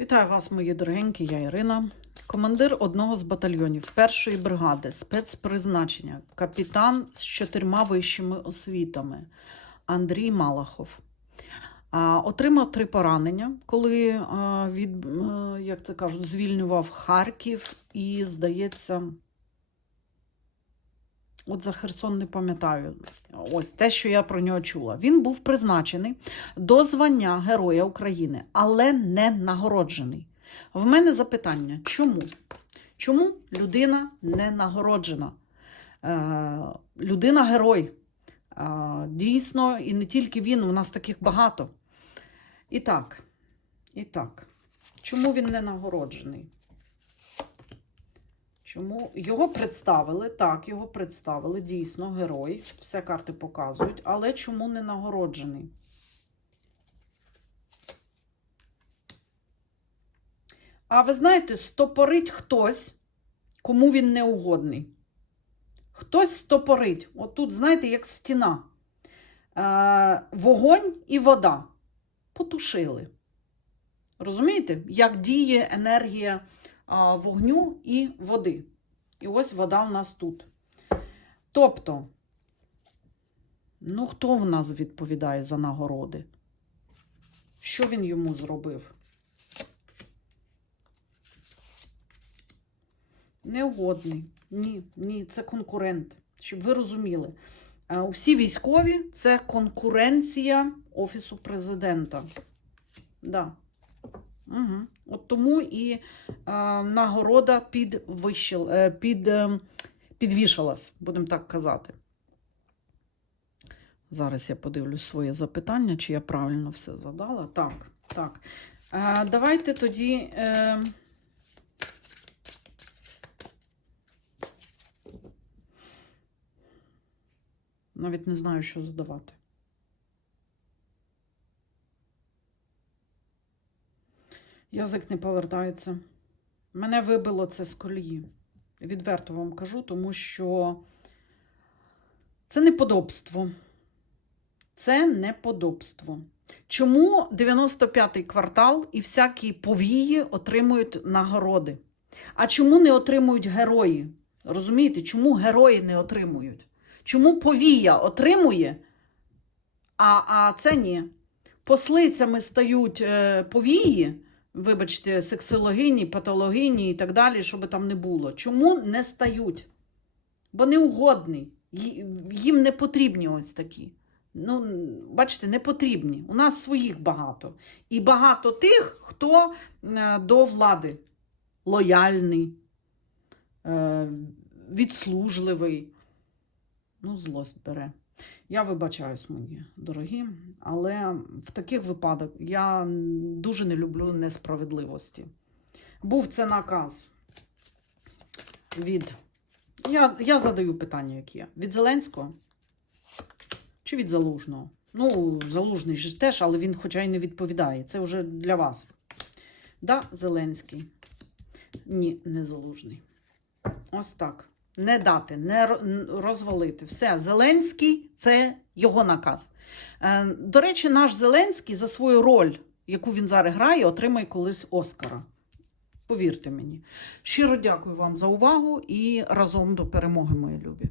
Вітаю вас, мої дорогенькі, я Ірина, командир одного з батальйонів першої бригади спецпризначення, капітан з чотирма вищими освітами Андрій Малахов. Отримав три поранення, коли а, від, е, як це кажуть, звільнював Харків і, здається, от за Херсон не пам'ятаю. Ось те, що я про нього чула. Він був призначений до звання Героя України, але не нагороджений. В мене запитання: чому? Чому людина не нагороджена? Е, людина герой. Е, дійсно, і не тільки він, у нас таких багато. І так, і так, чому він не нагороджений? Чому його представили? Так, його представили, дійсно, герой. Все карти показують, але чому не нагороджений? А ви знаєте, стопорить хтось, кому він не угодний. Хтось стопорить. Отут, знаєте, як стіна. Е, вогонь і вода. Потушили. Розумієте, як діє енергія вогню і води. І ось вода в нас тут. Тобто, ну хто в нас відповідає за нагороди? Що він йому зробив? Неугодний. Ні, ні, це конкурент. Щоб ви розуміли. Усі військові це конкуренція Офісу президента. Да. Угу. От тому і е, нагорода підвищил, е, під, е, підвішалась, будемо так казати. Зараз я подивлюсь своє запитання, чи я правильно все задала. Так, так. Е, давайте тоді. Е, навіть не знаю, що задавати. Язик не повертається. Мене вибило це з колії. Відверто вам кажу, тому що це неподобство. Це неподобство. Чому 95-й квартал і всякі повії отримують нагороди? А чому не отримують герої? Розумієте, чому герої не отримують? Чому повія отримує, а, а це ні? Послицями стають е, повії вибачте, сексологині, патологині і так далі, щоб там не було. Чому не стають? Бо неугодний. Їм не потрібні ось такі. Ну, бачите, не потрібні. У нас своїх багато. І багато тих, хто е, до влади лояльний, е, відслужливий. Ну, злость бере. Я вибачаюсь, мої дорогі, але в таких випадках я дуже не люблю несправедливості. Був це наказ від. Я, я задаю питання, які є. від Зеленського чи від Залужного? Ну, Залужний ж теж, але він, хоча й не відповідає. Це вже для вас. Да, Зеленський. Ні, не Залужний. Ось так. Не дати, не розвалити. Все, Зеленський це його наказ. Е, До речі, наш Зеленський за свою роль, яку він зараз грає, отримає колись Оскара. Повірте мені. Щиро дякую вам за увагу і разом до перемоги, мої любі.